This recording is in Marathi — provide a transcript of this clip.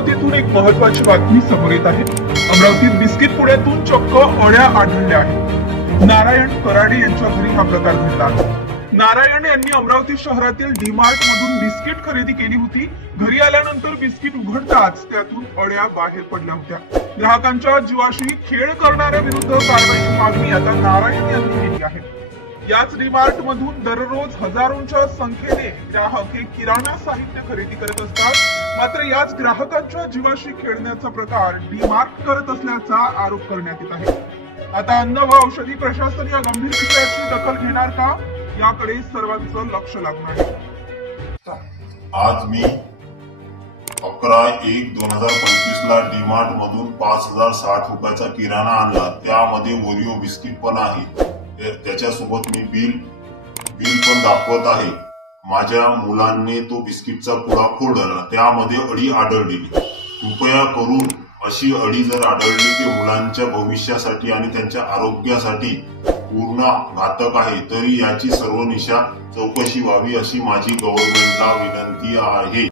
अमरावतीतून एक महत्त्वाची बातमी समोर येत आहे। अमरावतीत बिस्किट पुड्यातून चक्क अळ्या आढळल्या आहेत। नारायण कराडे यांच्या घरी हा प्रकार घडला आहे। नारायण यांनी अमरावती शहरातील डीमार्ट मधून बिस्किट खरेदी केली होती। घरी आल्यानंतर बिस्किट उघडताच त्यातून अळ्या बाहेर पडल्या होत्या। ग्राहकांच्या जीवाशी खेळ करणाऱ्या विरुद्ध कारवाईची मागणी आता नारायण यांनी केली आहे। याच डीमार्ट मधून दररोज हजारोंच्या संख्येने ग्राहक हे किराणा साहित्य खरेदी करत असतात। मात्र याच ग्राहकांच्या जीवाशी खेळण्याचा प्रकार डीमार्ट करत असल्याचा आरोप करण्यात येत आहे। आता अन्न व औषधी प्रशासन या गंभीर विषयाची दखल घेणार का, याकडे सर्वांचं लक्ष लागणार आहे। आज मी 11/1/2025 ला डीमार्ट मधून 5060 रुपयाचा किराणा आणला। त्यामध्ये ओरिओ बिस्किट पण आहे। त्याच्यासोबत मी बिल पण दाखवत आहे। माझ्या मुलांनी तो बिस्किटचा पुडा फोडला, त्यामध्ये अळी आढळली। कृपया करून अशी अळी जर आढळली की मुलांच्या भविष्यासाठी आणि त्यांच्या आरोग्यासाठी पूर्ण घातक आहे, तरी याची सर्वनिशा चौकशी व्हावी अशी माझी गव्हर्नमेंटला विनंती आहे।